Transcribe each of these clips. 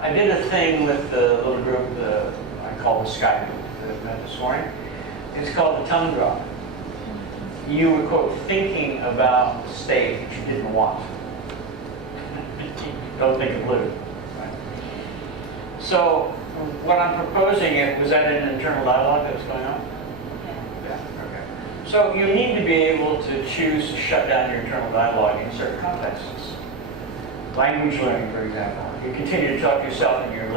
I did a thing with the little group I call the Sky group that I met this morning. It's called the tongue drop. You were, quote, thinking about the state that you didn't want. Don't think of blue. Right? So what I'm proposing, was that an internal dialogue that was going on? Yeah, okay. So you need to be able to choose to shut down your internal dialogue in certain contexts. Language learning, for example. You continue to talk to yourself in your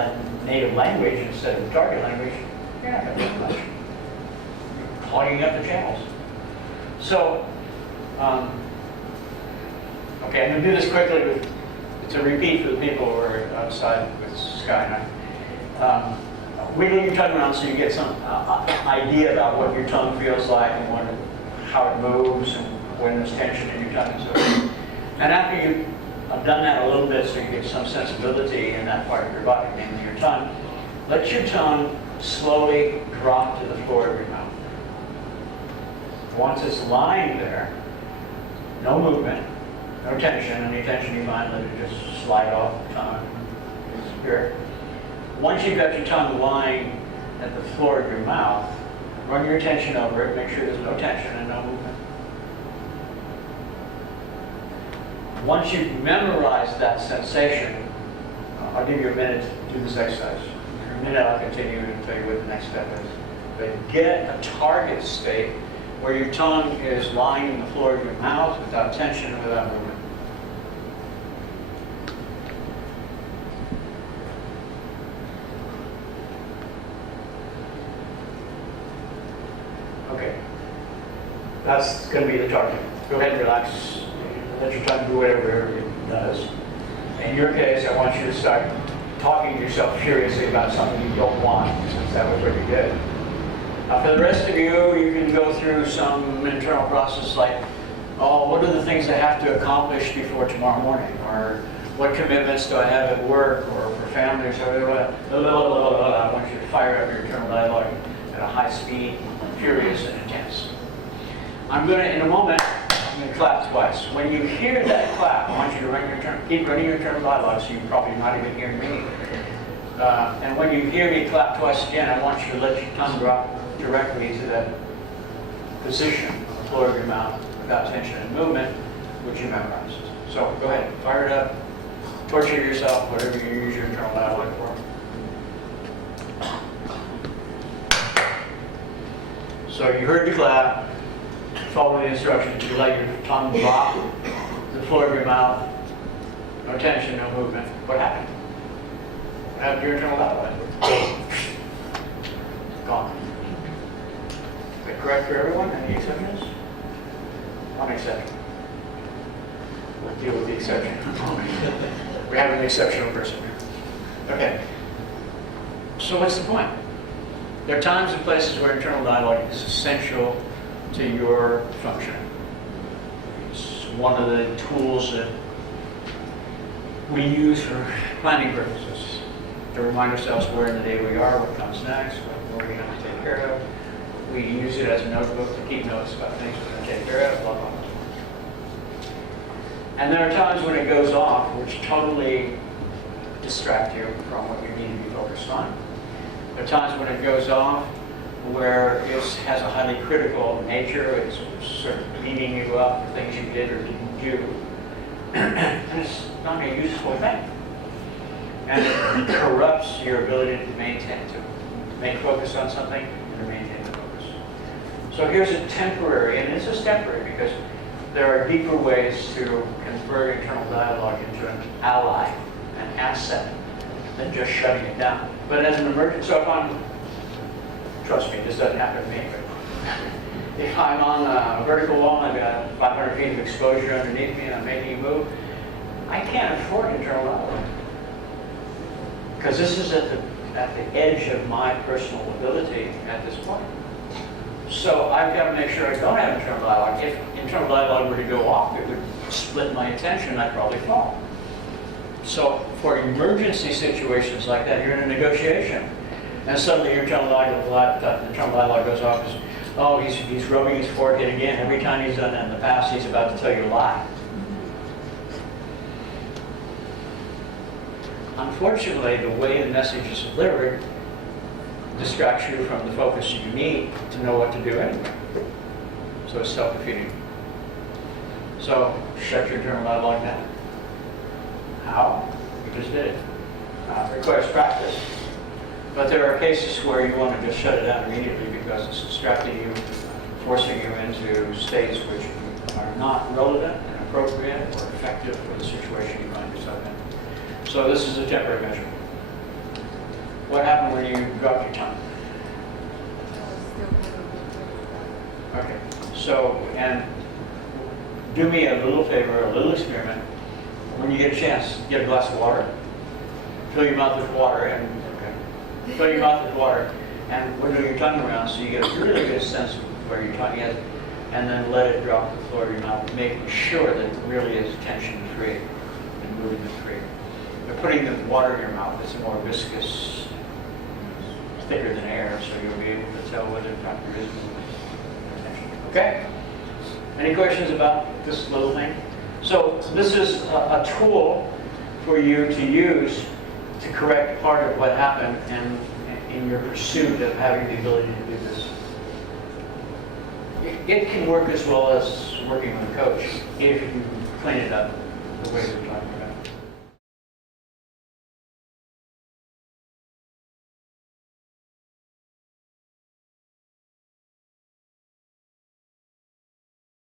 native language instead of the target language, you're not going to do much. You're clogging up the channels. So, okay, I'm going to do this quickly to repeat for the people who are outside with Sky and I. Wiggle your tongue around so you get some idea about what your tongue feels like and how it moves and when there's tension in your tongue and so forth. And after you I've done that a little bit so you get some sensibility in that part of your body, namely your tongue. Let your tongue slowly drop to the floor of your mouth. Once it's lying there, no movement, no tension. Any tension you find, let it just slide off the tongue and disappear. Once you've got your tongue lying at the floor of your mouth, run your attention over it, make sure there's no tension and no movement. Once you've memorized that sensation, I'll give you a minute to do this exercise. In a minute I'll continue and tell you what the next step is. But get a target state where your tongue is lying in the floor of your mouth without tension and without movement. Okay. That's going to be the target. Go ahead and relax. Let your tongue do whatever it does. In your case, I want you to start talking to yourself furiously about something you don't want, since that was what you did. For the rest of you, you can go through some internal process like, oh, what are the things I have to accomplish before tomorrow morning? Or what commitments do I have at work or for family or something? I want you to fire up your internal dialogue at a high speed, furious and intense. I'm going to, in a moment, I'm going to clap twice. When you hear that clap, I want you to keep running your internal dialogue, so you're probably not even hearing me. And when you hear me clap twice again, I want you to let your tongue drop directly to that position on the floor of your mouth without tension and movement, which you memorized. So go ahead, fire it up, torture yourself, whatever you use your internal dialogue for. So you heard the clap. Follow the instructions. You let your tongue drop to the floor of your mouth. No tension, no movement. What happened? What happened to your internal dialogue? Gone. Is that correct for everyone? Any exceptions? One exception. We'll deal with the exception. We have an exceptional person here. Okay. So what's the point? There are times and places where internal dialogue is essential to your function. It's one of the tools that we use for planning purposes, to remind ourselves where in the day we are, what comes next, what we're going to take care of. We use it as a notebook to keep notes about things we're going to take care of, blah, blah, blah. And there are times when it goes off, which totally distract you from what you need to be focused on. There are times when it goes off where it has a highly critical nature. It's sort of beating you up for things you did or didn't do. And it's not a useful thing. And it corrupts your ability to make focus on something and to maintain the focus. So here's a temporary, and this is temporary because there are deeper ways to convert internal dialogue into an ally, an asset, than just shutting it down. But as an emergency, so if I'm, trust me, this doesn't happen to me, but if I'm on a vertical wall and I've got 500 feet of exposure underneath me and I'm making a move, I can't afford internal dialogue. Because this is at the edge of my personal ability at this point. So I've got to make sure I don't have internal dialogue. If internal dialogue were to go off, it would split my attention, I'd probably fall. So for emergency situations like that, you're in a negotiation, and suddenly your internal dialogue goes off. Oh, he's rubbing his forehead again. Every time he's done that in the past, he's about to tell you a lie. unfortunately, the way the message is delivered distracts you from the focus you need to know what to do anyway. So it's self-defeating. So shut your internal dialogue down. How? You just did it. It requires practice. But there are cases where you want to just shut it down immediately because it's distracting you, forcing you into states which are not relevant and appropriate or effective for the situation you find yourself in. So this is a temporary measure. What happened when you dropped your tongue? Okay, so, and do me a little favor, a little experiment. When you get a chance, get a glass of water, fill your mouth with water, and fill your mouth with water, and wiggle your tongue around so you get a really good sense of where your tongue is, and then let it drop to the floor of your mouth, making sure that it really is tension-free and moving it free. But putting the water in your mouth, it's more viscous, thicker than air, so you'll be able to tell whether in fact there is tension. Okay? Any questions about this little thing? So this is a tool for you to use to correct part of what happened in your pursuit of having the ability to do this. It can work as well as working with a coach if you clean it up the way we're talking about.